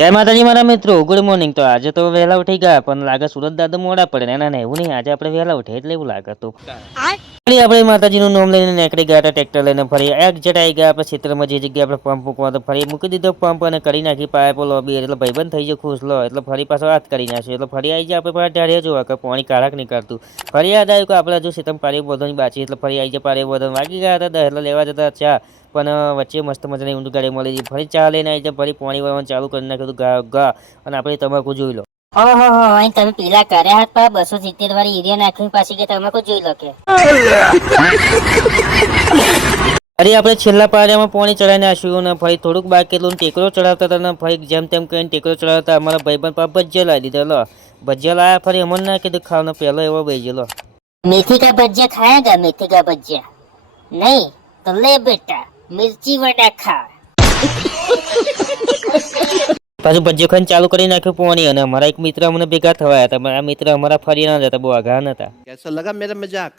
જય માતાજી મારા મિત્રો, ગુડ મોર્નિંગ। તો આજે તો વહેલા ઉઠી ગયા, પણ લાગે સુરત દાદા મોડા પડે ને ના એવું નહીં, આજે આપણે વહેલા ઉઠે એટલે એવું લાગે તો આપણે માતાજીનું નામ લઈને નીકળી ગયા હતા, ટ્રેક્ટર લઈને ફરી એક જટ આવી ગયા આપણે ક્ષેત્રમાં, જે જગ્યાએ આપણે પંપ મૂકવા તો ફરી મૂકી દીધો પંપ અને કરી નાખી પાઇપો લોબી, એટલે ભાઈબંધ થઈ ગયો ખુશ લો, એટલે ફરી પાછો વાત કરી નાખ્યો, એટલે ફરી આવી જાય આપણે ઢાળીએ જોવા કે પાણી કાઢાક નહીં કાઢતું, ફરી યાદ આવ્યું કે આપણે હજુ સીતમ પારી બોધવાની બાકી, એટલે ફરી આવી જાય પારી બોધન વાગી ગયા હતા એટલે લેવા જતા ચા, પણ વચ્ચે મસ્ત મજાની ઊંડી ગાડી મળી, ફરી ચા લઈને આવી જાય, ફરી પાણી વાળવાનું ચાલુ કરી નાખ્યું ગા ગા, અને આપણે તમાકુ જોઈ લો। ઓહો તમે પેલા કર્યા હતા 270 વાળી એરિયા નાખીને પાછી કે તમાકુ જોઈ લો કે અરે આપણે છેલ્લા પારિયામાં પાણી ચડાવી નાખ્યું ને ફરી થોડુંક બાકી એટલું ટેકરો ચડાવતા હતા ને ફરી જેમ તેમ કરીને ટેકરો ચડાવતા અમારા ભાઈબંધ પાપ ભજીયા લાવી દીધા, લો ભજીયા લાયા, ફરી અમને ના કીધું ખાવાનો, પહેલો એવો ભાઈ લો मेथी का भजिया खाएगा, मेथी का भजिया नहीं तो ले बेटा मिर्ची वड़ा खा। પાછું ભજીયો ખાઈને ચાલુ કરી નાખ્યું પાણી, અને અમારા એક મિત્ર અમને ભેગા થવાયા હતા, આ મિત્ર અમારા ફરી ના જતા, બહુ આઘા નતા। कैसा लगा मेरा मजाक?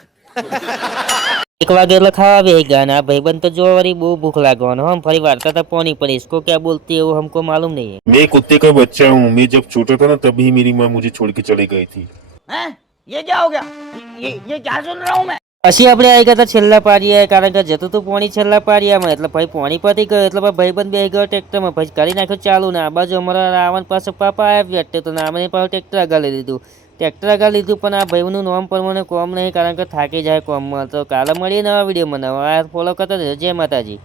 1 वागे એટલે ખાવા બેસી ગયા, અને આ ભાઈબંધ તો જો વળી બહુ ભૂખ લાગવાનો, हम ફરી વાર્તા था पानी पर, इसको क्या बोलती है वो हमको मालूम नहीं है। मैं कुत्ते का बच्चा हूँ। मैं जब छोटा था ना तभी मेरी माँ मुझे छोड़ के चली गई थी। ये क्या हो गया? ये क्या सुन रहा हूँ मैं? પછી આપણે આવી ગયા હતા છેલ્લા પારિયા, કારણ કે જતું હતું પાણી છેલ્લા પારિયામાં, એટલે ભાઈ પાણી પતી ગયું, એટલે ભાઈબંધ બેસી ગયો ટ્રેક્ટરમાં, પછી કરી નાખ્યું ચાલુ ને આ બાજુ અમારા રાવણ પાસે પાપા આવ્યા વ્યક્તિ, તો નામને પાસે ટ્રેક્ટર આગળ લીધું, પણ આ ભાઈનું નામ પ્રમાણે કોમ નહીં, કારણ કે થાકી જાય કોમમાં। તો કાલે મળીએ નવા વિડીયોમાં, નવા ફોલો કરતા જય માતાજી।